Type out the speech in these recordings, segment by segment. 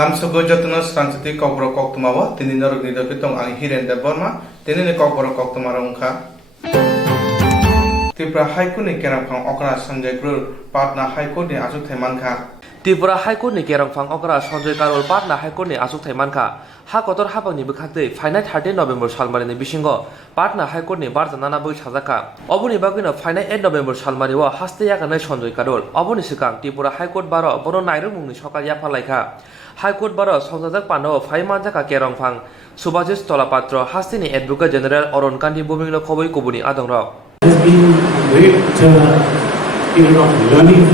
Lamsugo jatuno Swrangchati Kokborok Koktwma wo tini norok ni doki tong ang Hiren Deborma tini ni Kokborok Koktwma rongkha Tripura High Court ni kerangphang okra Sanjay Karol Patna High Court ni asuk thaimankha Tripura High Court ni kerangphang okra Sanjay Karol Patna High Court ni asuk thaimankha ha kotor habangni bwkhaktai fainai 13 November salmani bisingo Patna High Court ni barjanana boi sajaka oboni bagino fainai 8 November salmani o haste yakanai Sanjay Karol oboni sikang Tripura High Court baro bono nairok mungni sokal yapalaikha High Court baro songjak pano faimanjaka kerangphang Subhajis Tolapatro hastini Advocate General Oron Kandi buminglo khoboi kubuni adongrok has been a great period of learning.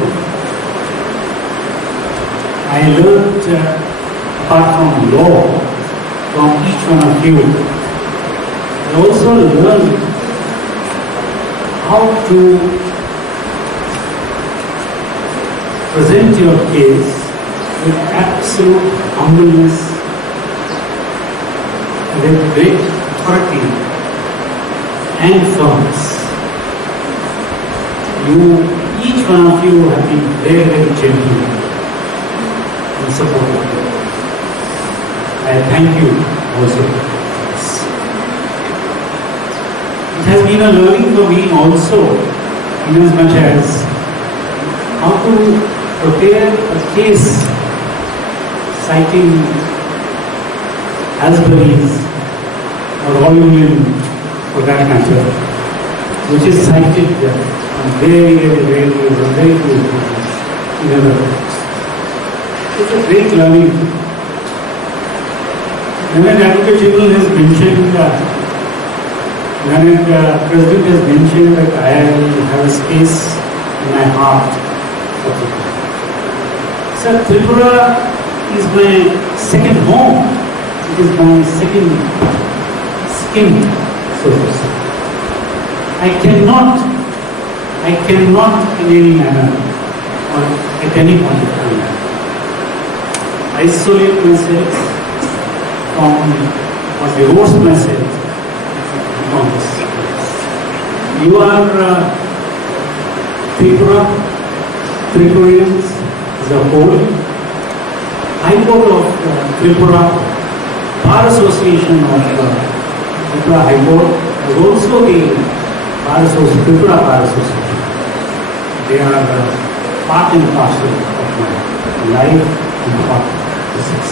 I learned, apart from law, from each one of you. I also learned how to present your case with absolute humbleness, with great authority and firmness. Each one of you have been very, very gentle and supportive. I thank you also. It has been a learning for me also, in as much as how to prepare a case citing Asbury's or Royal Union for that matter, which is cited very good in other words. It's a great learning. When Advocate General has mentioned, when the President has mentioned that I have a space in my heart for Tripura. Sir, Tripura is my second home. It is my second skin, so to say. I cannot in any manner or at any point of time isolate myself from or divorce myself from this. You are Tripurians as a whole. High Court of Tripura, Bar Association of Tripura High Court has also been Tripura Bar Association. They are part and parcel of my life and thought process.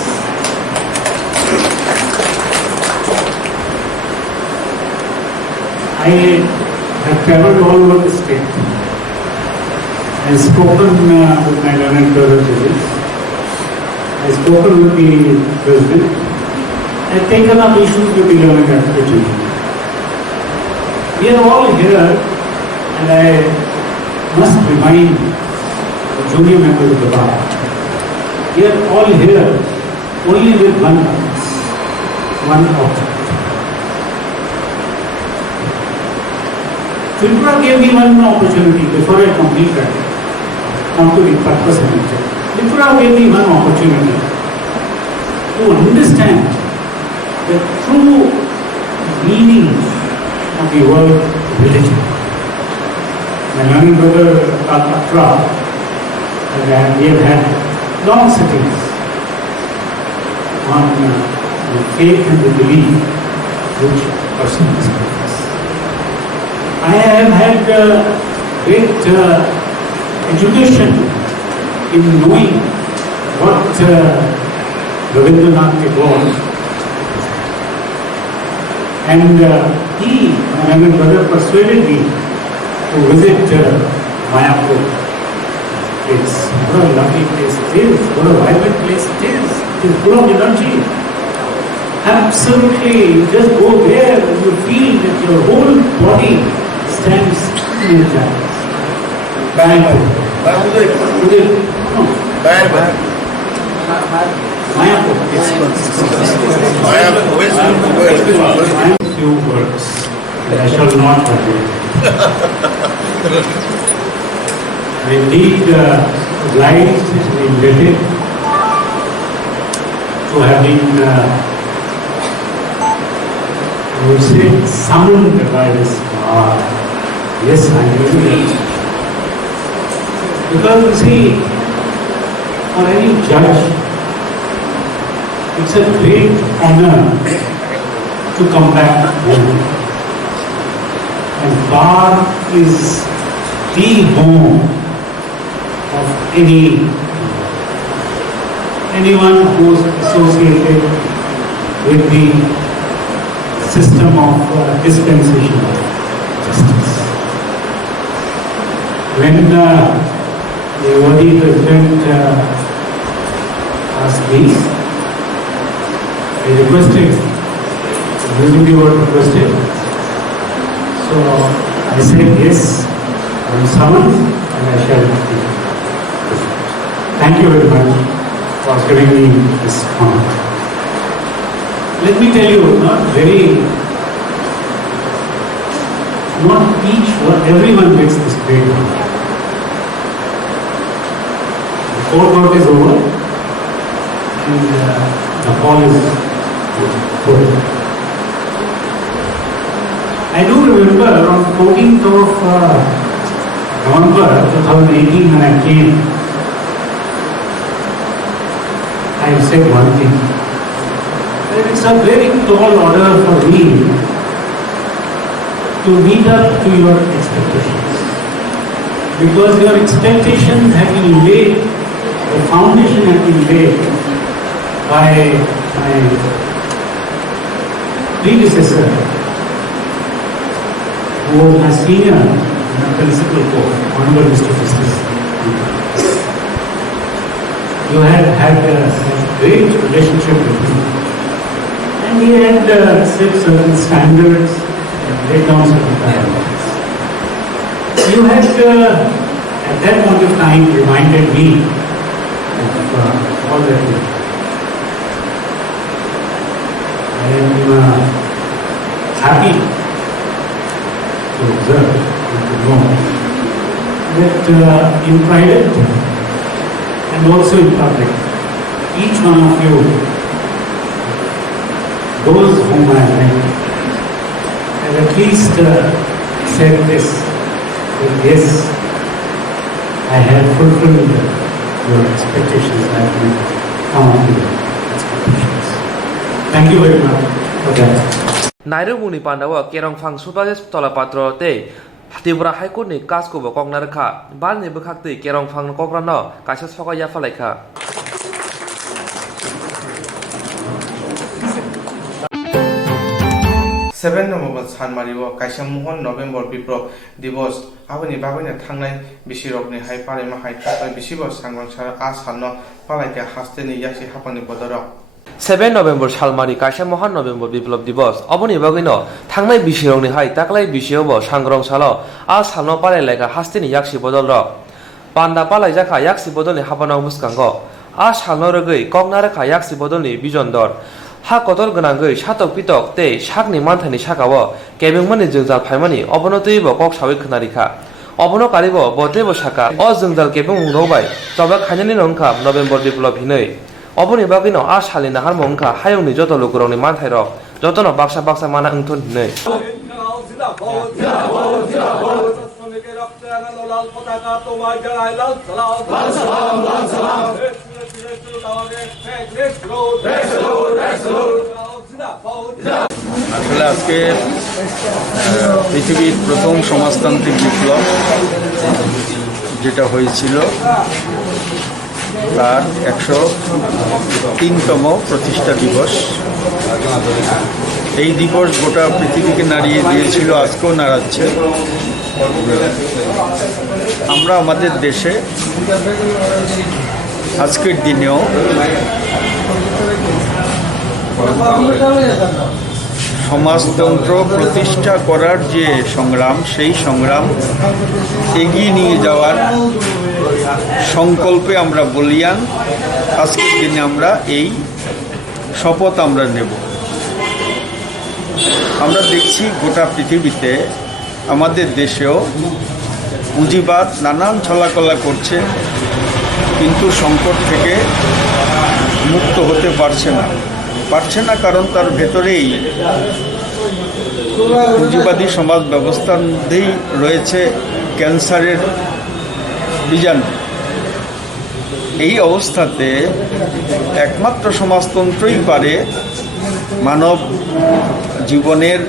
I have traveled all over the state. I have spoken with my learned brother judges. I have spoken with the President. I have taken up issues with the learned advocate. We are all here, and I must remind the junior members of the bar, we are all here only with one purpose, one object. Tripura gave me one opportunity before I complete that. Come to the purpose and object. Tripura gave me one opportunity to understand the true meaning of the word religion. My learned brother Koktwma and we have had long sittings on the faith and the belief which person is practice. I have had great education in knowing what Rabindranath Tagore and my learned brother persuaded me to visit Mayapur. It's what a lovely place it is, what a vibrant place it is. It is full of energy. Absolutely, you just go there and you feel that your whole body stands energized. Mayapur. Few words that I shall not utter. I indeed obliged and indebted to having, I would say, summoned by this bar. Yes, I really. Because you see, for any judge It's a great honor to come back home. And Bar is the home of anyone who is associated with the system of dispensation of justice. When the Wadi President asked me, I requested, using the word requested, so I said yes, I will summon and I shall be. Thank you very much for giving me this honor. Let me tell you, everyone gets this great honor. The Kokborok is over and the hall is full. I do remember on 14th of November 2018 when I came, I said one thing. That it's a very tall order for me to meet up to your expectations. Because your expectations have been laid, the foundation has been laid by my predecessor, who was my senior in the principal court, Honorable Mr. Justice. You had a great relationship with him. And he had set certain standards and laid down certain priorities. You had, at that point of time, reminded me of all that we did. I am happy to observe and to know that in private and also in public, each one of you, those whom I met, have at least said this, that yes, I have fulfilled your expectations, I have come up to your expectations. Thank you very much for that. Nairu Muni Pandawa, Kerongfang Subages Tolapatro Te, Tibra Haikuni, Kaskubo Kongnarka, Barney Bukakti, Kerongfang Kokrano, Kasas Foka Yafaleka. 7 November Sanmario, Kaishamuhon, November Bipro, Divorce, Avani Bagana Tangai, Bishirokni, Hyparima, Hyper, Bishibo, Swrangchati, Ashano, Palaka, Hasteni, Yashi, Hapani Podoro. 7 November Salmari Kaisha Mohan November Biplop Divorce, Oboni Bagino, Tangai Bishironi Hai, Taklai Bishiobo, Shangrong Salo, Ashano Palega, Hasteni Yaksi Bodoro, Panda Palajaka, Yaksi Bodoni, Habano Muskango, Ashano Regi, Kognaraka, Yaksi Bodoni, Bijondor. Ha kotor gonangoi shatok pitok tei shakni manthani shakawo kebengmani jongjal phaimani obono teibo kok sawi khonarikha obono karibo bodebo shaka o jongjal kebeng rogbai toba khainani nongkha November biplop hinoi oboni bagino a salina harmongkha hayongni joto lokurongni manthairok jotono baksa baksa mana engthon hinoi আসলে আজকে পৃথিবীর প্রথম সমাজতান্ত্রিক বিপ্লব যেটা হয়েছিল তার 103তম প্রতিষ্ঠা দিবস। এই দিবস গোটা পৃথিবীকে নাড়িয়ে দিয়েছিল, আজকেও নাড়াচ্ছে। আমরা আমাদের দেশে আজকের দিনেও সমাজতন্ত্র প্রতিষ্ঠা করার যে সংগ্রাম, সেই সংগ্রাম এগিয়ে নিয়ে যাওয়ার সংকল্পে আমরা বলিয়ান। আজকের দিনে আমরা এই শপথ আমরা নেব। আমরা দেখছি গোটা পৃথিবীতে, আমাদের দেশেও পুঁজিবাদ নানান ছলাকলা করছে, কিন্তু সংকট থেকে মুক্ত হতে পারছে না, কারণ তার ভেতরেই পুঁজিবাদী সমাজ ব্যবস্থার মধ্যেই রয়েছে ক্যান্সারের বীজাণু। এই অবস্থাতে একমাত্র সমাজতন্ত্রই পারে মানব জীবনের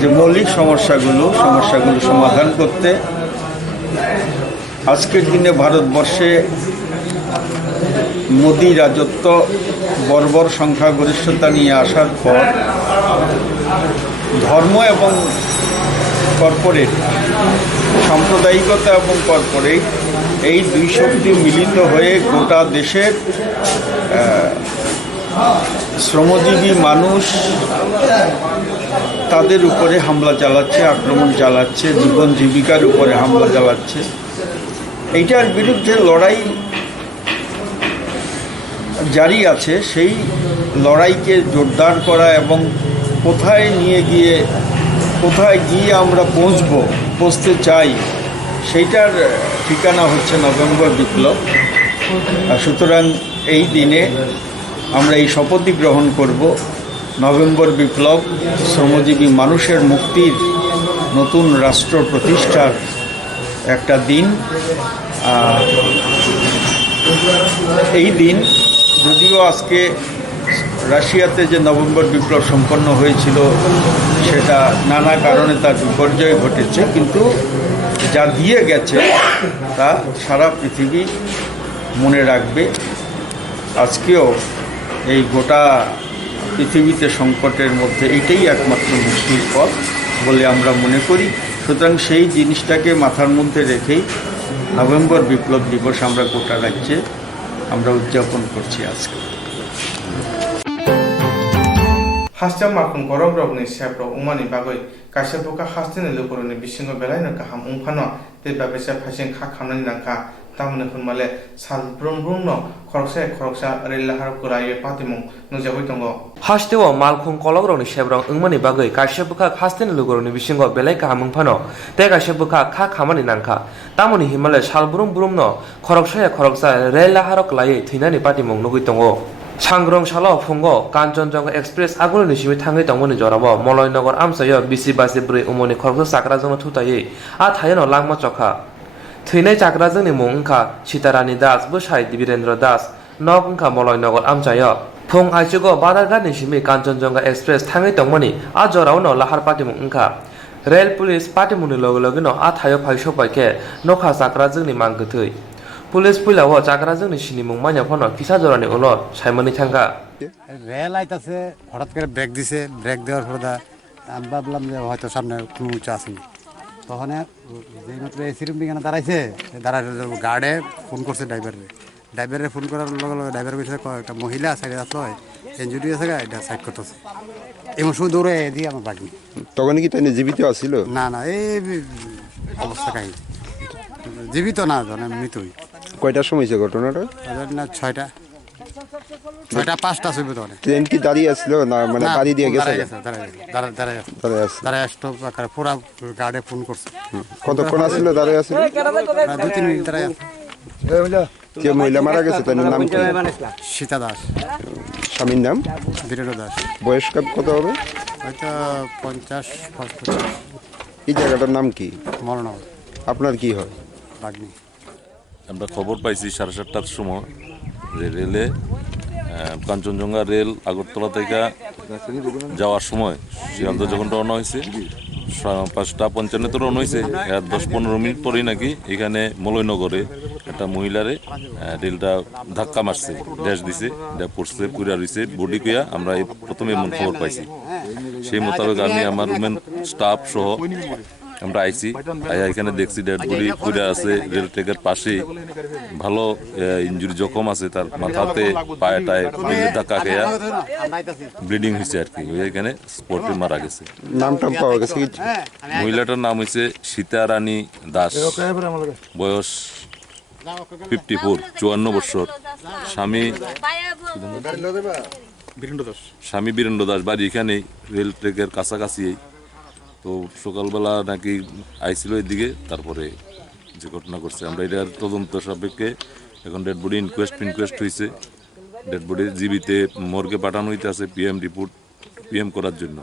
যে মৌলিক সমস্যাগুলো সমাধান করতে। আজকের দিনে ভারতবর্ষে মোদি রাজত্ব বর্বর সংখ্যাগরিষ্ঠতা নিয়ে আসার পর ধর্ম এবং কর্পোরেট, সাম্প্রদায়িকতা এবং কর্পোরেট, এই দুই শক্তি মিলিত হয়ে গোটা দেশের শ্রমজীবী মানুষ তাদের উপরে হামলা চালাচ্ছে, আক্রমণ চালাচ্ছে, জীবন জীবিকার উপরে হামলা চালাচ্ছে। এইটার বিরুদ্ধে লড়াই জারি আছে। সেই লড়াইকে জোরদার করা এবং কোথায় গিয়ে আমরা পৌঁছতে চাই, সেইটার ঠিকানা হচ্ছে নভেম্বর বিপ্লব। সুতরাং এই দিনে আমরা এই শপথই গ্রহণ করব, নভেম্বর বিপ্লব শ্রমজীবী মানুষের মুক্তির, নতুন রাষ্ট্র প্রতিষ্ঠার একটা দিন। এই দিন যদিও আজকে রাশিয়াতে যে নভেম্বর বিপ্লব সম্পন্ন হয়েছিল সেটা নানা কারণে তার বিপর্যয় ঘটেছে, কিন্তু যা দিয়ে গেছে তা সারা পৃথিবী মনে রাখবে। আজকেও এই গোটা পৃথিবীতে সংকটের মধ্যে এইটাই একমাত্র মুক্তির পথ বলে আমরা মনে করি। সুতরাং সেই জিনিসটাকে মাথার মধ্যে রেখেই নভেম্বর বিপ্লব দিবস আমরা গোটা রাজ্যে আমরা উদযাপন করছি আজকে। হাস্টাম মার্কুম গরব রবনি সেপ্র উমানি বাগৈ কাইসা বুকা হাস্তেনে লুকুরনি বিসিঙ্গ বেলাইনো কাহাম উমফানো তে বাবেসা ফাইসিং খা খামনানি নাंखा तामने फुनमाले साल ब्रुम खरकसा रेलहार कुराये पातिमुं नुजाबै दङ। हास्तेव मालखुं कलग्रनि सेब्रं ओंमानि बागै काइसा बुका हास्तेनि लुगुरनि बिसिंग बेलाय काहाम उमफानो ते काइसा बुका खा खामानि नांखा तामनि हिमालय साल ब्रुम खरकसा रेलहार लायै थैनानि पातिमुं नुगै दङ। सांग्रं सालाव फुंगो कांचनजंगा एक्सप्रेस आगुनि निसिमै थाङै दंमोन जराबो मलयनगर आमसायो बिसि बासि ब्रै उमनि खरकसा साग्राजों थुतायै आ थायनो लांमा चखा थैनाय जाग्राजोंनि मुं ओंखा सीतारानी दास बोसाइ वीरेन्द्र दास नग ओंखा मलयनगर आमसायो फुं आइचुगो बादारघाट निसिमै कांचनजंगा एक्सप्रेस थाङै दंमोनि आ जरावनो लाहार पातिमुं ओंखा रेल पुलिस पातिमुंनि लगनो आ थायो फाइसबायके नखा जाग्राजोंनि मांगोथै पुलिस पुलाव जाग्राजोंनि सिनि मुं माइना फनो किसा जरानि उलट साइमनि थांगा রেল আইতাছে হঠাৎ করে ব্রেক দিছে, ব্রেক দেওয়ার পর আমি ভাবলাম যে হয়তো সামনে কোনো উঁচা আসেনি, তখন যেই মাত্র এসি রুম এখানে দাঁড়াইছে, গার্ডে ফোন করছে ড্রাইভারে ফোন করার লগে লগে ড্রাইভার বলছে একটা মহিলা সাইডে আসলো ইঞ্জুরি আছে এটা সাইড করতেছে, এমন সময় দৌড়ে দিয়ে আমার বাকি। তখন কি তাই জীবিত আছিল? না এই অবস্থা কাহিনী জীবিত না, মৃতই। কয়টার সময় হয়েছে ঘটনাটা? না 6টা 5টা ছবি তো। ট্রেন কি দাঁড়িয়ে আসছিল না মানে বাড়ি দিয়ে গেছে? দাঁড়ায় স্টপ আকারে পুরা গার্ডে ফোন করছে। কতক্ষণ আসছিল দাঁড়িয়ে আসছিল? 2-3 মিনিট দাঁড়ায়। যে মহিলা মারা গেছে তার নাম কি? সীতা দাস। স্বামীর নাম? বীরেন্দ্র দাস। বয়স কত হবে? হয়তো 50-55। এই জায়গাটার নাম কি? মরনগর। আপনার কি হয়? বাগনি। আমরা খবর পাইছি 7:30টার সময় যে রেলে কাঞ্চনজঙ্ঘা রেল আগরতলা থেকে যাওয়ার সময় সিদ্ধান্ত যখন রওনা হয়েছে 5:55 রওনা হয়েছে, 10-15 মিনিট পরেই নাকি এখানে মলয়নগরে একটা মহিলারে রেলটা ধাক্কা মারছে, ড্যাশ দিছে, পড়ছে, পুরা রয়েছে বডি কুয়া। আমরা প্রথমে এমন খবর পাইছি, সেই মোতাবেক আমি আমার রুমের স্টাফ সহ আমরা আইছি, এখানে দেখছি ডেড বডি পুরা আছে রেল ট্র্যাকের পাশে, ভালো ইঞ্জুরি জখম আছে, তার মাথাতে পায়ে টায়ে ধাক্কা খেয়া ব্লিডিং হয়েছে আর কি, এখানে স্পটে মারা গেছে। নামটা পাওয়া গেছে? মহিলাটার নাম হয়েছে সীতারানী দাস, বয়স 54 বছর, স্বামী বীরেন্দ্র দাস, বাড়ি এখানে রেল ট্র্যাকের কাছাকাছি। তো সকালবেলা নাকি আইছিল এদিকে, তারপরে যে ঘটনা করছে আমরা এটার তদন্ত সাপেক্ষে এখন ডেড বডি ইনকোয়েস্ট হয়েছে, ডেড বডি জীবিতে মর্গে পাঠানো হইতে আছে পিএম করার জন্য,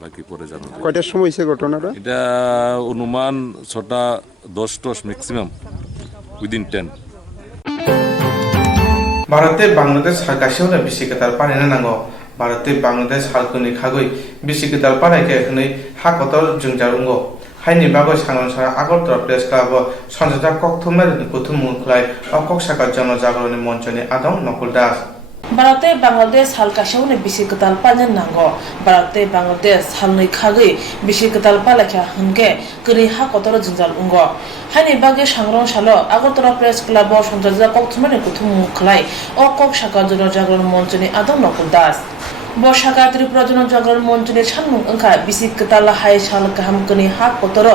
বাকি পরে জানাবো। কয়টার সময় হয়েছে ঘটনাটা? এটা অনুমান 6:10 ম্যাক্সিমাম, উইদিন 10। ভারতে Bangladesh হালকাশিয়াवनो bisi ketal panina nango ভারতে Bangladesh হালকুনি খাগৈ bisi ketal panaike hwnwi ha kotor jungjarungo haini bagoi sangrangchara Agartala Press Club o Swrangchati Koktwma kuthum mukhlai o Koksaka Janajagaroni Monchoni Adong Nokul Das ভারতে Bangladesh হালকাশিয়াवনো bisi ketal panin nango ভারতে Bangladesh halni khagoi bisi ketal palakha hwnge kri ha kotor jungjarungo haini bagoi sangrangchalo Agartala Press Club o Swrangchati Koktwma kuthum mukhlai o Koksaka Janajagaroni Monchoni Adong Nokul Das বর্ষাকা Tripura জনজাগরণ মঞ্চের সানমুং ওংখা BC কেতালা high সাল কাহামকনি হা কতর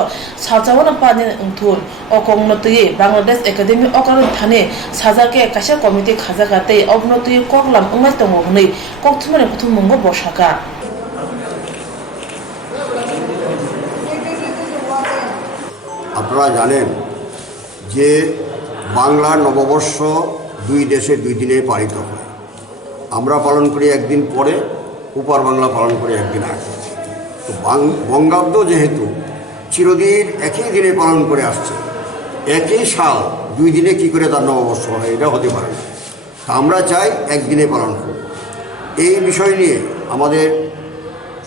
সাজাওয়ানা পানি ওংথুন অকংনতই Bangladesh academy অকারণ থানে সাজাকে কাশা committee খাজাকাতে অবনতই ককলাম ওংনাই তঙ্গ হनै কক্থুমানে প্রথম মঙ্গ বর্ষাকা আপনারা জানেন যে বাংলা নববর্ষ দুই দেশে দুই দিনে পালিত হয় আমরা পালন করি একদিন পরে উপার বাংলা পালন করি একদিন আগে তো বঙ্গাব্দ যেহেতু চিরদিন একই দিনে পালন করে আসছে একই সাল দুই দিনে কী করে তার নববর্ষ হয় এটা হতে পারে না তা আমরা চাই একদিনে পালন করব এই বিষয় নিয়ে আমাদের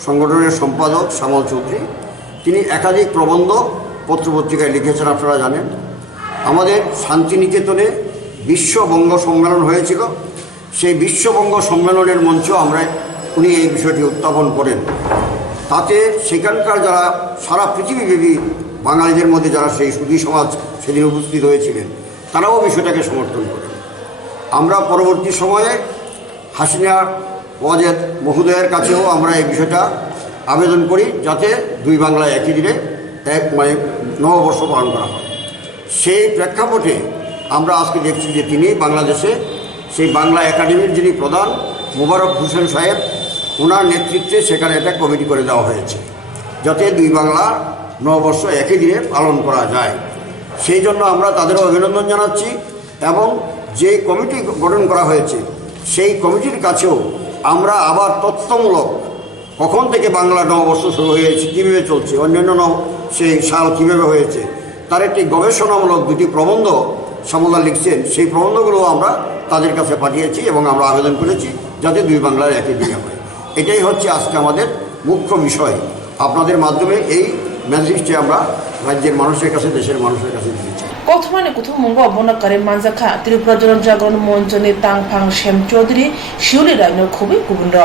সংগঠনের সম্পাদক শ্যামল চৌধুরী তিনি একাধিক প্রবন্ধ পত্রপত্রিকায় লিখেছেন আপনারা জানেন আমাদের শান্তিনিকেতনে বিশ্ব বঙ্গ সম্মেলন হয়েছিল সেই বিশ্ববঙ্গ সম্মেলনের মঞ্চ উনি এই বিষয়টি উত্থাপন করেন তাতে সেখানকার যারা সারা পৃথিবীব্যাপী বাঙালিদের মধ্যে যারা সেই সুধী সমাজ সেদিন উপস্থিত হয়েছিলেন তারাও বিষয়টাকে সমর্থন করেন আমরা পরবর্তী সময়ে হাসিনা ওয়াজেদ মহোদয়ের কাছেও আমরা এই বিষয়টা আবেদন করি যাতে দুই বাংলা একই দিনে নববর্ষ পালন করা হয় সেই প্রেক্ষাপটে আমরা আজকে দেখছি যে তিনি বাংলাদেশে সেই বাংলা একাডেমির যিনি প্রধান মোবারক হোসেন সাহেব ওনার নেতৃত্বে সেখানে একটা কমিটি করে দেওয়া হয়েছে যাতে দুই বাংলা নববর্ষ একই দিনে পালন করা যায় সেই জন্য আমরা তাদেরও অভিনন্দন জানাচ্ছি এবং যে কমিটি গঠন করা হয়েছে সেই কমিটির কাছেও আমরা আবার তথ্যমূলক কখন থেকে বাংলা নববর্ষ শুরু হয়েছে কীভাবে চলছে অন্যান্য সেই সাল কীভাবে হয়েছে তার একটি গবেষণামূলক দুটি প্রবন্ধ শ্যামলদা লিখছেন সেই প্রবন্ধগুলো আমরা তাদের কাছে পাঠিয়েছি এবং আমরা আবেদন করেছি যাতে দুই বাংলার একই দিনে হয় এটাই হচ্ছে আজকে আমাদের মুখ্য বিষয় আপনাদের মাধ্যমে এই মেসেজটি আমরা রাজ্যের মানুষের কাছে দেশের মানুষের কাছে দিতে চাই কক্থমানে কুথুম মঙ্গ অবনকারে মানজাখা ত্রিপুরা জনজাগরণ মঞ্চনি তাংফাং শ্যাম চৌধুরী শিউলি রায়নো খুবই গুবুন র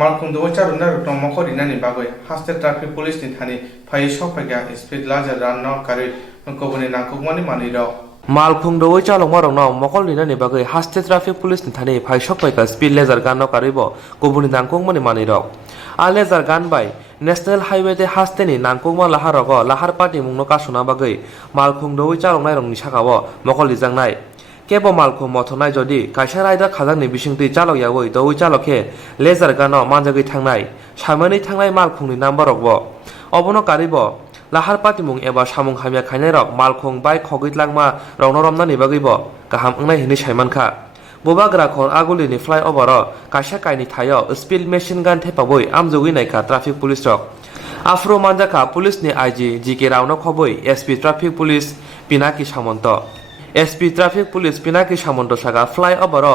মালকুম দোচারুনা রকম মখরিনানি বাগৈ হাস্তে ট্রাফিক পুলিশ नि थानि फाइ सफाइगा स्पिड लाजार राननो कारि कोबनि नाकुगमानि मानि र मालफुं दवै चालंमा रंनो मकल निनानि बागै हास्ते ट्राफिक पुलिस नि थानि फाइ सफाइगा स्पिड लेजार गाननो कारिबो कोबनि नाकुगमानि मानि र आ लेजार गान बाय नेशनल हाइवे दे हास्ते नि नाकुगमा लाहार रग लाहार पार्टी मुंनो कासुना बागै मालफुं दवै चालंनाय रंनि साकाबो मकल लिजांनाय केबो मालखौ मथनाय जदि कायसा रायदा खाजांनि बिसिंति चालकयावै दवै चालके लेजार गानो मानजागै थांनाय सामनै थांनाय मालखुंनि नाम्बार रगबो अबनो कारिबो लाहार पातिमुं एबा सामुं हामिया खायनाय रग मालखुं बाइक खगैतलांमा रौनो रमनानि बागैबो गाहाम ओंनाय हिनि सायमानखा बोबा ग्राखर आगुलिनि फ्लाइओभार कायसा कायनि थायो स्पिड मेसिन गान थेपाबै आमजोगैनायखा ट्राफिक पुलिस रग आफ्रो मानजाखा पुलिसनि आईजी जिके रावनो खबै SP traffic police Pinaki Samanta SP traffic police Pinaki Samanta सागा फ्लाइओभार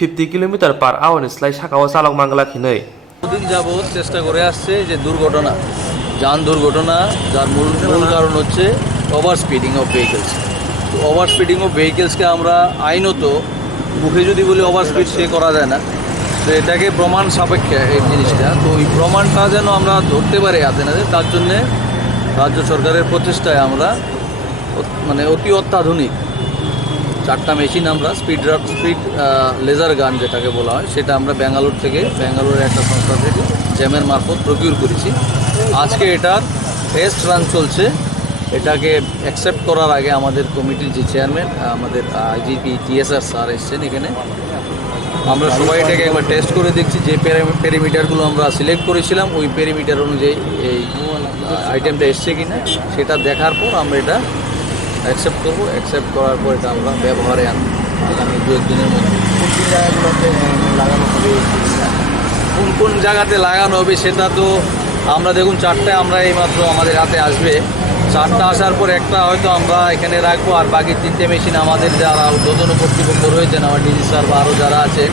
50 km/h नि स्लाइ साकाओ चालक मांगला खिनै দুদিন যাবত চেষ্টা করে আসছে যে দুর্ঘটনা যান দুর্ঘটনা যার মূল কারণ হচ্ছে ওভার স্পিডিং অফ ভেহিকলস তো ওভার স্পিডিং অফ ভেহিকলসকে আমরা আইনত মুখে যদি বলি ওভার স্পিড সে করা যায় না তো এটাকে প্রমাণ সাপেক্ষে এই জিনিসটা তো এই প্রমাণটা যেন আমরা ধরতে পারি হাতে নাতে তার জন্যে রাজ্য সরকারের প্রচেষ্টায় আমরা অতি অত্যাধুনিক 4টা মেশিন আমরা স্পিড লেজার গান যেটাকে বলা হয় সেটা আমরা ব্যাঙ্গালোরের একটা সংস্থা থেকে জ্যামের মারফত প্রকিউর করেছি আজকে এটার টেস্ট রান চলছে এটাকে অ্যাকসেপ্ট করার আগে আমাদের কমিটির যে চেয়ারম্যান আমাদের আইজিপি টিএসআর স্যার এসছেন এখানে আমরা সবাই এটাকে একবার টেস্ট করে দেখছি যে প্যারামিটারগুলো আমরা সিলেক্ট করেছিলাম ওই প্যারামিটার অনুযায়ী এই আইটেমটা এসছে কিনা সেটা দেখার পর আমরা এটা অ্যাকসেপ্ট করবো অ্যাকসেপ্ট করার পর এটা আমরা ব্যবহারে আনবো আগামী 2-1 দিনের মধ্যে কোন জায়গাতে লাগানো হবে সেটা তো আমরা দেখুন 4টায় আমরা এইমাত্র আমাদের হাতে আসবে 4টা আসার পর একটা হয়তো আমরা এখানে রাখবো, আর বাকি 3টে মেশিন আমাদের যারা ঊর্ধ্বতন কর্তৃপক্ষ রয়েছেন, আমার ডিজি স্যার বা আরও যারা আছে,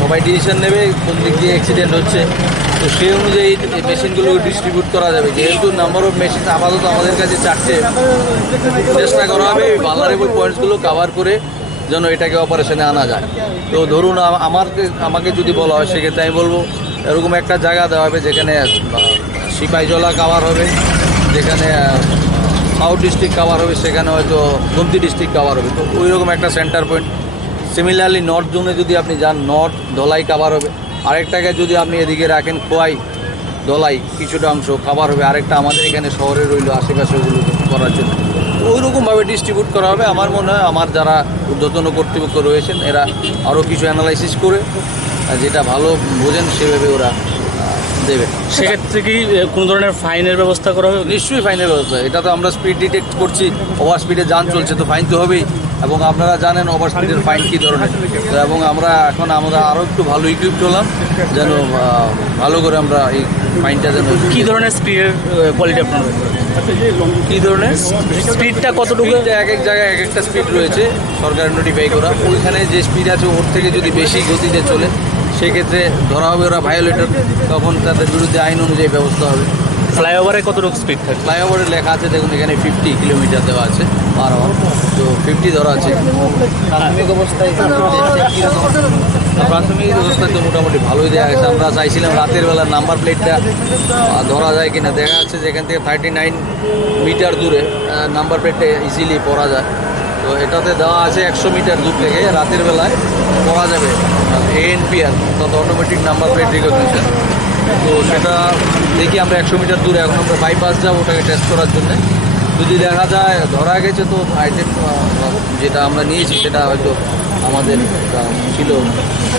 সবাই ডিসিশন নেবে কোন দিক দিয়ে অ্যাক্সিডেন্ট হচ্ছে। তো সেই অনুযায়ী মেশিনগুলো ডিস্ট্রিবিউট করা যাবে। যেহেতু নাম্বার অফ মেশিন আপাতত আমাদের কাছে 4টে, চেষ্টা করা হবে এই ভালনারেবল পয়েন্টসগুলো কাভার করে যেন এটাকে অপারেশনে আনা যায়। তো ধরুন আমাকে যদি বলা হয়, সেক্ষেত্রে আমি বলবো এরকম একটা জায়গা দেওয়া হবে যেখানে সিপাহীজলা কাভার হবে, যেখানে সাউথ ডিস্ট্রিক্ট কাভার হবে, সেখানে হয়তো গোমতী ডিস্ট্রিক্ট কাভার হবে। তো ওই রকম একটা সেন্টার পয়েন্ট। সিমিলারলি নর্থ জোনে যদি আপনি যান, নর্থ ধলাই কাভার হবে। আরেকটাকে যদি আপনি এদিকে রাখেন খোয়াই ধলাই কিছুটা অংশ কাভার হবে, আরেকটা আমাদের এখানে শহরে রইল আশেপাশে ওগুলো করার জন্য। ওই রকমভাবে ডিস্ট্রিবিউট করা হবে। আমার মনে হয় আমার যারা ঊর্ধ্বতন কর্তৃপক্ষ রয়েছেন এরা আরও কিছু অ্যানালাইসিস করে যেটা ভালো বোঝেন সেভাবে ওরা দেবে। সেক্ষেত্রে কি কোনো ধরনের ফাইনের ব্যবস্থা করা হবে? নিশ্চয়ই ফাইনের ব্যবস্থা। এটা তো আমরা স্পিড ডিটেক্ট করছি, ওভার স্পিডে যান চলছে, তো ফাইন তো হবেই। এবং আপনারা জানেন ওভার স্পিডের ফাইন কী ধরনের। এবং আমরা আরও একটু ভালো ইকুইপড হলাম যেন ভালো করে আমরা এই ফাইনটা যেন। কী ধরনের স্পিডের কোয়ালিটি আপনার? কী ধরনের স্পিডটা কতটুকু? এক এক জায়গায় এক একটা স্পিড রয়েছে সরকারের নোটিফাই করা। ওইখানে যে স্পিড আছে ওর থেকে যদি বেশি গতিতে চলে সেক্ষেত্রে ধরা হবে ওরা ভায়োলেটর, তখন তাদের বিরুদ্ধে আইন অনুযায়ী ব্যবস্থা হবে। ফ্লাইওভারে কতটুকু স্পিড থাকে? ফ্লাইওভারে লেখা আছে, দেখুন এখানে 50 কিলোমিটার দেওয়া আছে পার আওয়ার, তো 50 ধরা আছে। প্রাথমিক অবস্থায় তো মোটামুটি ভালোই দেওয়া গেছে। আমরা চাইছিলাম রাতের বেলা নাম্বার প্লেটটা ধরা যায় কিনা। দেখা যাচ্ছে যে এখান থেকে 39 মিটার দূরে নাম্বার প্লেটটা ইজিলি পড়া যায়। তো এটাতে দেওয়া আছে 100 মিটার দূর থেকে রাতের বেলায় পড়া যাবে ANPR, অর্থাৎ অটোমেটিক নাম্বার প্লেট রিকগনিশন। তো সেটা দেখি আমরা 100 মিটার দূরে, এখন আমরা বাইপাস যাবো ওটাকে টেস্ট করার জন্য। যদি দেখা যায় ধরা গেছে তো আইটেম যেটা আমরা নিয়েছি সেটা হয়তো আমাদের ছিল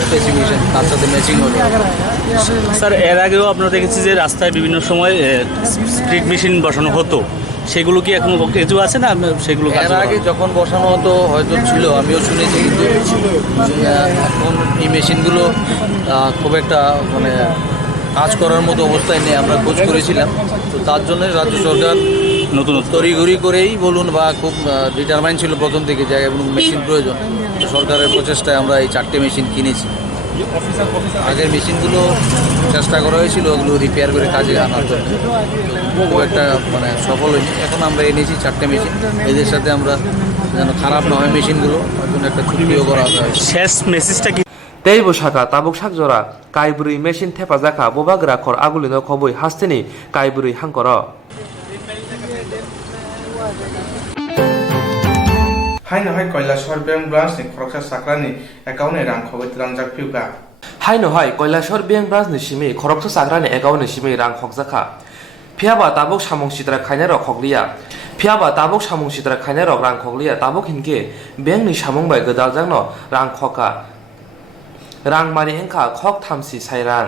স্পেসিফিকেশন, তার সাথে ম্যাচিং হবে। স্যার, এর আগেও আপনারা দেখেছি যে রাস্তায় বিভিন্ন সময় স্পিড মেশিন বসানো হতো, সেগুলো কি এখন কিছু আছে না? সেগুলো এর আগে যখন বসানো হতো হয়তো ছিল, আমিও শুনেছি, কিন্তু এখন এই মেশিনগুলো খুব একটা কাজ করার মতো অবস্থায় নেই। আমরা খোঁজ করেছিলাম, তো তার জন্য রাজ্য সরকার নতুন তড়িঘড়ি করেই বলুন বা খুব ডিটারমাইন ছিল প্রথম থেকে যে এবং মেশিন প্রয়োজন। সরকারের প্রচেষ্টায় আমরা এই 4টে মেশিন কিনেছি। আগের মেশিনগুলো চেষ্টা করা হয়েছিল ওগুলো রিপেয়ার করে কাজে আনার জন্য, খুব একটা সফল হয়নি। এখন আমরা এনেছি 4টে মেশিন, এদের সাথে আমরা যেন খারাপ না হয় মেশিনগুলো, ওই জন্য একটা চুক্তিও করা হবে। শেষ মেসেজটা কি? তেই বসাকা তাবুক সাকজরা কাইবুরি মেশিন থেপা জাকা বোবাগ্রা খর আগুলিনো খবই হাস্তেনি কাইবুরি হাঙ্কর। হাইনো হাই কৈলাসহর ব্যাংক ব্রাঞ্চनि खरगसा साख्रानि एकाउन्टनि रां खबै ट्रान्जाक फिउका हाइनो हाय কৈলাসহর ব্যাংক ব্রাঞ্চनि सिमी खरगसा साख्रानि एकाउन्टनि सिमी रां खगजाखा फियाबा ताबुक सामुं सिद्रा खायनाय रक खगलिया फियाबा ताबुक सामुं सिद्रा खायनाय रक रां खगलिया ताबुक हिनके बैंकनि सामुं बाय गोदालजांनो रां खका रां मारि एंखा खक थामसि साइरां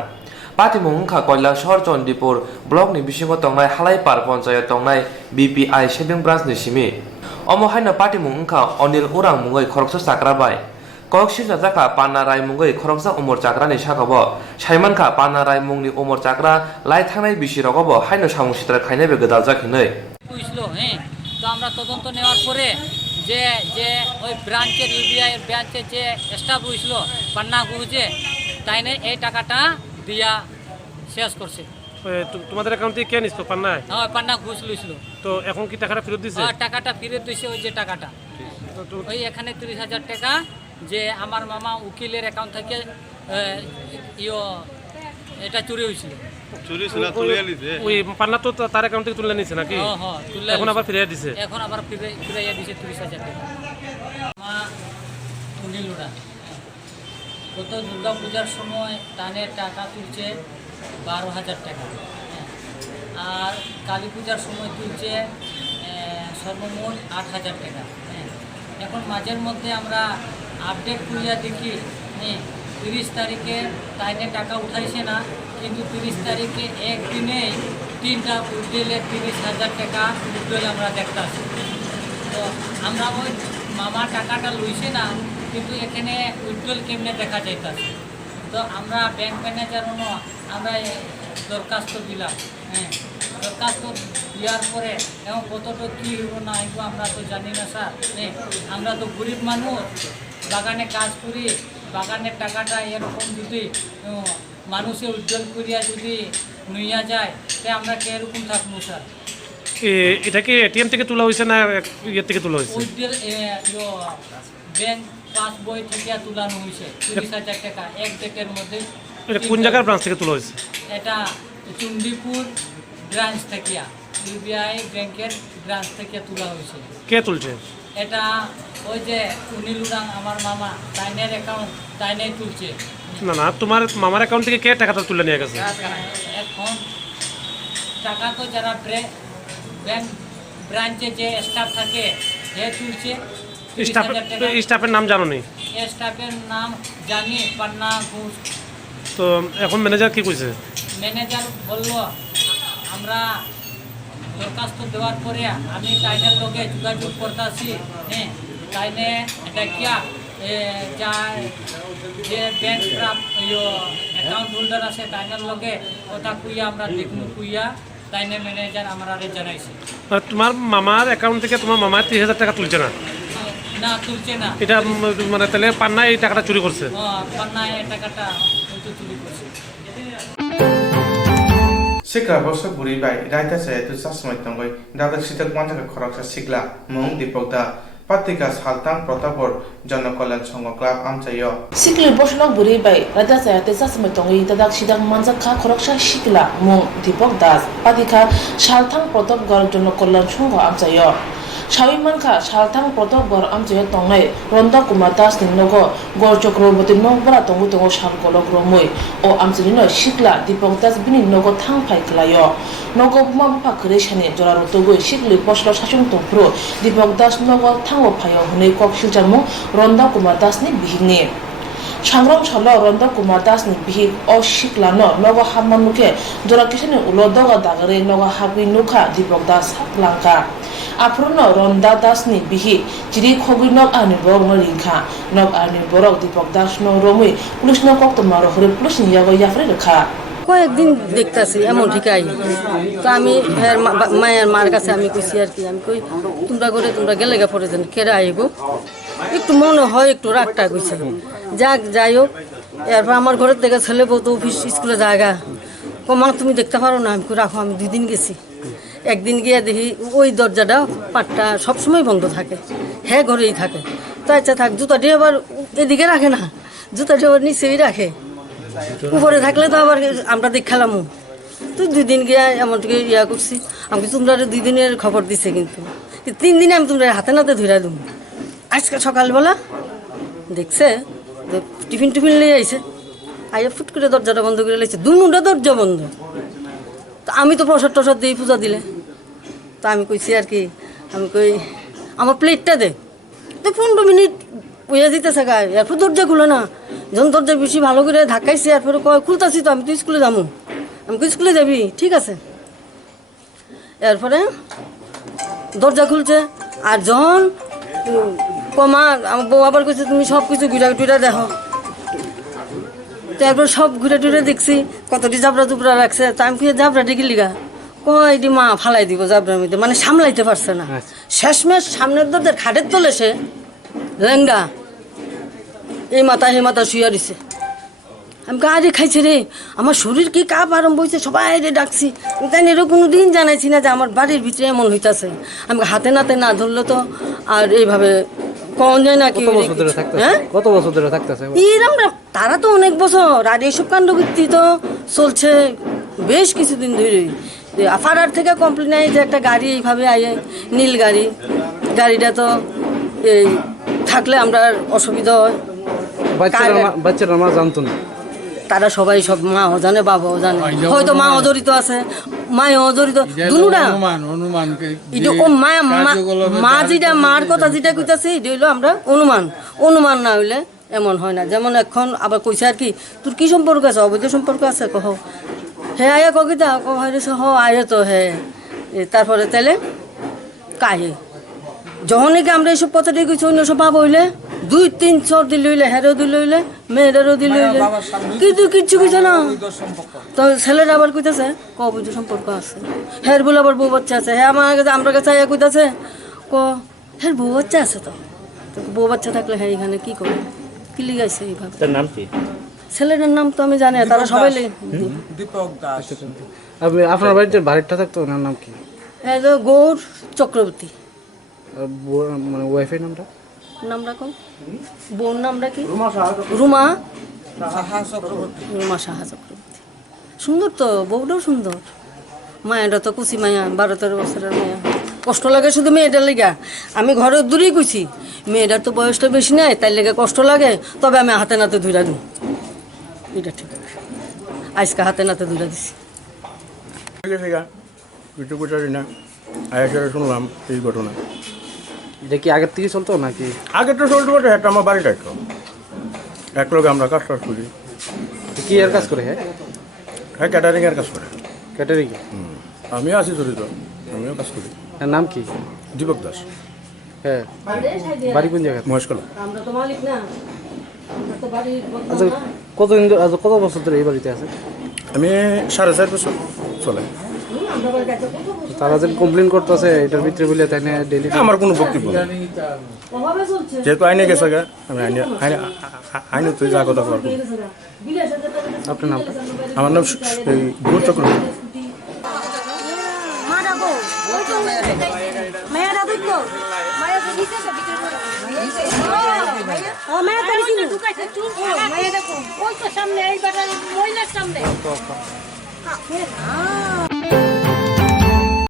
पातिमुं एंखा কৈলাসহর चन्डीपुर ब्लकनि बिसिङाव तंनाय हालाइपार पन्चायत तंनाय BPI सेभिं ब्रान्चनि सिमी अमो हाइनो पातिमुं एंखा अनिल उरां मुङै खरगसा साग्राबाय कक सिरजा जाका पान्ना राय मुङै खरगसा उमर जाग्रानि सागाबो साइमानखा पान्ना राय मुंनि उमर जाग्रा लाई थांनाय बिसिरगाबो हाइनो सामुं सिद्रा खायनायबो गोदाल जाखिनै বুঝলো। হ্যাঁ, তো আমরা তদন্ত নেওয়ার পরে যে যে ওই ব্রাঞ্চের UBI এর ব্রাঞ্চে যে স্টাফ হয়েছিল পান্না গুজে তাইনে এই টাকাটা দিয়া শেষ করছে। তোমাদের অ্যাকাউন্টে কে নিছিল? পান্নায়? হ্যাঁ, পান্না ঘুষ লইছিল। তো এখন কি টাকাটা ফেরত দিছে? টাকাটা ফেরত দিছে। ওই যে টাকাটা ওই এখানে 30,000 টাকা যে আমার মামা উকিলের অ্যাকাউন্ট থেকে এটা চুরি হয়েছিল। ওই পান্না তো তার অ্যাকাউন্ট থেকে তুলে নিছে নাকি? এখন আবার ফিরিয়ে দিছে? এখন আবার ফিরিয়ে দিছে 30,000 টাকা। মা উনিলুরা গত দুর্গা পূজার সময় টানের টাকা তুলছে 12,000 টাকা, আর কালী পূজার সময় তুলছে সর্বমোট 8,000 টাকা। এখন মাঝের মধ্যে আমরা আপডেট করিয়া দেখি 30 তারিখে তাইনে টাকা উঠাইছে না, কিন্তু 30 তারিখে একদিনেই 3টা উইথড্রলে 30,000 টাকা উইথড্রল আমরা দেখতে আসি। তো আমরা ওই মামা টাকাটা লইছে না, কিন্তু এখানে উইথড্রল কেমনে দেখা যাইতেছে। তো আমরা ব্যাংক ম্যানেজারও আমরা দরখাস্ত দিলাম। দরখাস্ত দেওয়ার পরে এবং কতটা কী হইব না হইব আমরা তো জানি না স্যার। আমরা তো গরিব মানুষ, বাগানে কাজ করি, বাগানের টাকাটা এরকম যদি মানুষে উজ্জ্বল করিয়া যদি নইয়া যায় তাই আমরা এরকম থাকবো স্যার। এটা কি এটিএম থেকে তোলা হয়েছে না ইয়ের থেকে তোলা হয়েছে? ব্যাংক পাস বই থেকে তুলানো হয়েছে 30,000 টাকা এক ডেকের মধ্যে। এটা কোন জায়গার ব্রাঞ্চ থেকে তোলা হয়েছে? এটা চুন্ডিপুর ব্রাঞ্চ থেকে, ইউবিআই ব্যাংকের ব্রাঞ্চ থেকে তোলা হয়েছে। কে তুলছে এটা? ওই যে উনিল উড়াং আমার মামা, তাইনের অ্যাকাউন্ট তাইনাই তুলছে। না না, তোমার মামার অ্যাকাউন্ট থেকে কে টাকাটা তুলে নিয়ে গেছে? এখন টাকা তো যারা ব্যাংক ব্রাঞ্চে যে স্টাফ থাকে সে তুলছে। স্টাফের নাম জানো নি? স্টাফের নাম জানি, পান্না ঘোষ। তো এখন ম্যানেজার কি কইছে? ম্যানেজার বলল আমরা দরখাস্ত দেওয়ার পরে আমি তাইনের লগে যোগাযোগ করতেছি। হ্যাঁ, তাইনে দেখিয়া যে ব্যাংক অ্যাকাউন্ট হোল্ডার আছে তাইনের লগে কথা কুইয়া আমরা দেখবো কুইয়া তাইনে ম্যানেজার আমরা জানাইছে। তোমার মামার অ্যাকাউন্ট থেকে তোমার মামার 30,000 টাকা তুলছে না? না, তুলছে না। এটা মানে তাহলে পান্না এই টাকাটা চুরি করছে? পান্না এই টাকাটা চুরি করছে। Sikla bosa buri bai raita se tu sasmai tongoi dadak sitak manjaka khoroksa sikla mung dipokda patika saltang protapor janakolan songo club amchayo sikli bosno buri bai raita se te sasmai tongoi dadak sitak manjaka khoroksa sikla mung dipokda patika saltang protapor janakolan songo amchayo Shawimanka Shaltang Protobor Amchayo Tongai Ronda Kumatas Ninogo Gorchokroboti Nobra Tongu Tongo Shalkolog Romui O Amchino Shikla Dipoktas Bini Nogo Tangpai Klayo Nogo Mampa Kreshani Jorarotogo Shikli Poslo Sashun Topro Dipoktas Nogo Tango Payo Hune Kok Shiljamu Ronda Kumatas Ni Bihini Shangrong Chalo Ronda Kumatas Ni Bihik O Shiklano Nogo Hamanuke Jorakishani Ulodoga Dagare Nogo Habi Nuka Dipoktas Lanka Apurno Ronda Dasni Bihi Jiri Khogi Nok Ani Borok No Rinka Nok Ani Borok Dipok Das No Romui Pulis No Koktwma Hore Pulis Niyago Yafre Rekha কয়েকদিন দেখতেছি এমন ঠিকাই তো আমি মায়ের মার কাছে আমি কইছি আর কি আমি কই তোমরা গেলে গা পরে যান কেরা আইব একটু মনে হয় একটু রাগটা কইছে যাই হোক এরপর আমার ঘরের থেকে ছেলে বউ তো অফিস স্কুলে জায়গা কমা তুমি দেখতে পারো না আমি রাখো আমি 2 দিন গেছি একদিন গিয়ে দেখি ওই দরজাটা পাটটা সবসময় বন্ধ থাকে হ্যাঁ ঘরেই থাকে তো আচ্ছা থাক জুতাটি আবার এদিকে রাখে না জুতাটি আবার নিচেই রাখে উপরে থাকলে তো আবার আমরা দেখালাম তুই 2 দিন গিয়ে এমন থেকে ইয়া করছি আমি তোমরা 2 দিনের খবর দিছে কিন্তু 3 দিনে আমি তোমরা হাতে নাতে ধরে দিম আজকে সকালবেলা দেখছে টিফিন নিয়ে আইছে আইয়া ফুট করে দরজাটা বন্ধ করে লেছে দুটা দরজা বন্ধ তো আমি তো প্রসাদ টসাদ দিই পূজা দিলে তো আমি কইছি আর কি আমি কই আমার প্লেটটা দে তো 15 মিনিট উইয়া দিতেছে গায়ে এরপর দরজা খুলে না যখন দরজা বেশি ভালো করে ধাক্কাইছি এরপরে কয় খুলতাছি তো আমি তো স্কুলে যাবো আমি কই স্কুলে যাবি ঠিক আছে এরপরে দরজা খুলছে আর যখন কমা আমার বউ আবার কইছে তুমি সব কিছু ঘুরা টুরা দেখো তারপর সব ঘুরে টুরে দেখছি কতটি জাবরা টুবরা রাখছে তা আমি জাবরা ডেকে লিগা কয়টি মা ফালাই দিব জাবরার মধ্যে মানে সামলাইতে পারছে না শেষমেশ সামনের দরজার খাটের তলে সে লেঙ্গা এই মাথা শুয়ে দিছে আমি গাড়ি খাইছে রে আমার শরীর কি কাপ আরম্ভ হয়েছে সবাই রে ডাকছি তাই এরকম কোনো দিন জানাইছি না যে আমার বাড়ির ভিতরে এমন হইতাছে আমি হাতে নাতে না ধরলে তো আর এইভাবে কম যায় না কি হ্যাঁ কত বছর ধরে থাকতেছে আমরা তারা তো অনেক বছর আর এইসব কাণ্ডকীর্তি তো চলছে বেশ কিছুদিন ধরে আফারার থেকে কমপ্লেন আই যে একটা গাড়ি এইভাবে আয়ে নীল গাড়িটা তো এই থাকলে আমরা অসুবিধা হয় বাচ্চারা মা জানতো না তারা সবাই সব মাও জানে বাবাও জানে হয়তো মা অজড়িত আছে মাও অজড়িত দুনুরা এটা ও মা যেটা মার কথা যেটা কইতাছে এটা হইলো আমরা অনুমান না হইলে এমন হয় না যেমন এখন আবার কইছে আর কি তোর কি সম্পর্ক আছে অবৈধ সম্পর্ক আছে কহ হে আয়া কবিতা কইছে হ আয়া তো হে তারপরে তাইলে কাহে যখনই কি আমরা এইসব কথাটি কইছি অন্য সব ভাব হইলে 2-3 চর দিল হইলে হেরো দিল হইলে মেয়েটারও দিল কিন্তু কিচ্ছু কইছে না। তো ছেলেটা আবার কইতেছে অবৈধ সম্পর্ক আছে, হ্যাঁ বলে আবার বউ বাচ্চা আছে। হ্যাঁ আমার কাছে আমরা কাছে কইতেছে হ্যাঁ বউ বাচ্চা আছে। তো বউ বাচ্চা থাকলে হ্যাঁ এখানে কি করবে, কি লিগাইছে এইভাবে? তার নাম কি? ছেলেটার নাম তো আমি জানি না, তারা সবাই দীপক দাস। আপনার বাড়িতে বাড়িটা থাকতো ওনার নাম কি? গৌর চক্রবর্তী। মানে ওয়াইফের নামটা কোন বোন নামটা কি? রুমা সাহা চক্রবর্তী। সুন্দর তো, বউটাও সুন্দর। মায়াটা তো কুচি মায়া, 12-13 বছরের মায়া। কষ্ট লাগে শুধু মেয়েটার লেগা। আমি ঘরের দূরেই কইছি মেয়েটার তো বয়সটা বেশি নাই, তাই লেগে কষ্ট লাগে। তবে আমি হাতে নাতে ধুইরা দিই, এটা ঠিক। আজকে হাতে নাতে ধুইরা দিছি। কিছু বুঝারি না, আয়াসেরা শুনলাম এই ঘটনা। এটা কি আগের থেকে চলতো নাকি? আগে তো চলতে পারে, এটা আমার বাড়িটা তো এক লোক আমরা কাজ টাজ করি। কি এর কাজ করে? হ্যাঁ ক্যাটারিংয়ের কাজ করে। ক্যাটারিং? আমিও আছি জড়িত, আমিও কাজ করি। এর নাম কি? দীপক দাস। হ্যাঁ, বাড়ি কোন জায়গায়? মহেশকলা। আচ্ছা, কত বছর ধরে এই বাড়িতে আছে? আমি 4.5 বছর চলে। তারা যে কমপ্লেন করতেছে এটার ভিতরে বলে তাই না ডেলি? আমার কোনো বক্তব্য নেই, যেহেতু আইনে গেছে গা, আমি আইনে তুই যা কথা করবো। আপনার নামটা? আমার নাম গৌর চক্রবর্তী। সামনে